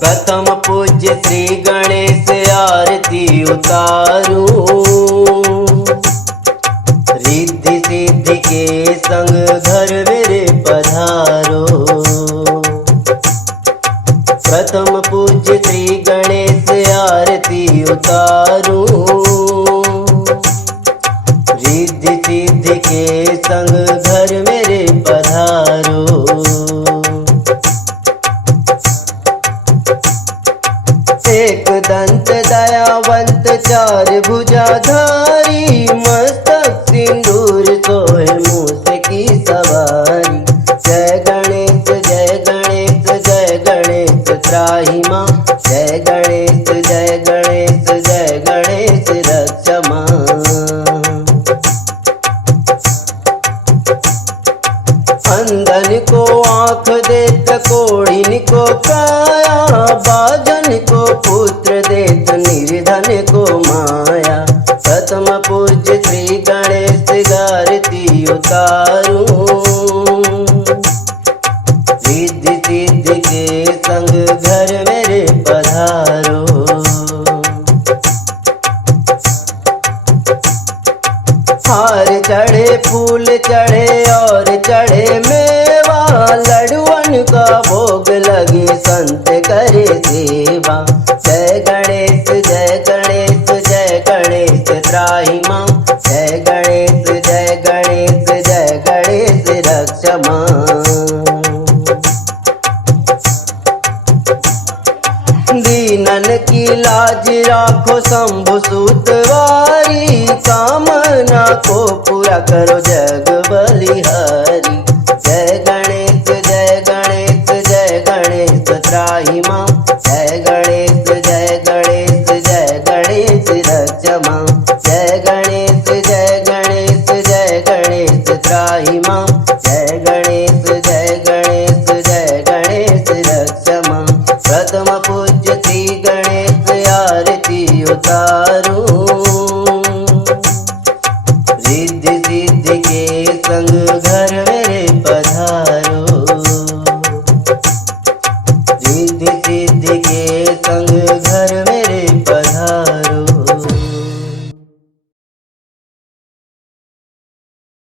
प्रथम पूज्य श्री गणेश आरती उतारूं, रिद्धि सिद्धि के संग घर मेरे पधारो। प्रथम पूज्य श्री गणेश आरती उतारूं, रिद्धि सिद्धि के संग घर मेरे पधारो। एक दंत दयावंत चार भुजाधारी, मस्तक सिंदूर सोहे मूस की सवारी। जय गणेश जय गणेश जय गणेश त्राहि मां, जय गणेश जय गणेश जय गणेश रक्ष मां। अंधन को आँख देत कोढ़िन को काया, बाजन को पुत्र देत निर्धन को माया। प्रथम पूज्य श्री गणेश आरती उतारूं, रिद्धि सिद्धि के संग घर मेरे पधारो। हार चढ़े फूल चढ़े और चढ़े मेवा, लड्डुअन का भोग लगे संत करे सेवा। जय गणेश जय गणेश जय गणेश त्राहि मां, जय गणेश जय गणेश जय गणेश रक्ष मां। दीनन की लाज राखो शंभु सुतवारी, कामना को पूरा करो जग बलिहारी। जय गणेश जय गणेश जय गणेश त्राहि मां, जय गणेश जय गणेश जय गणेश रक्ष मां। जय गणेश जय गणेश जय गणेश त्राहि मां, जय गणेश जय गणेश जय गणेश रक्ष मां। प्रथम पूज्य श्री गणेश आरती उतारूं,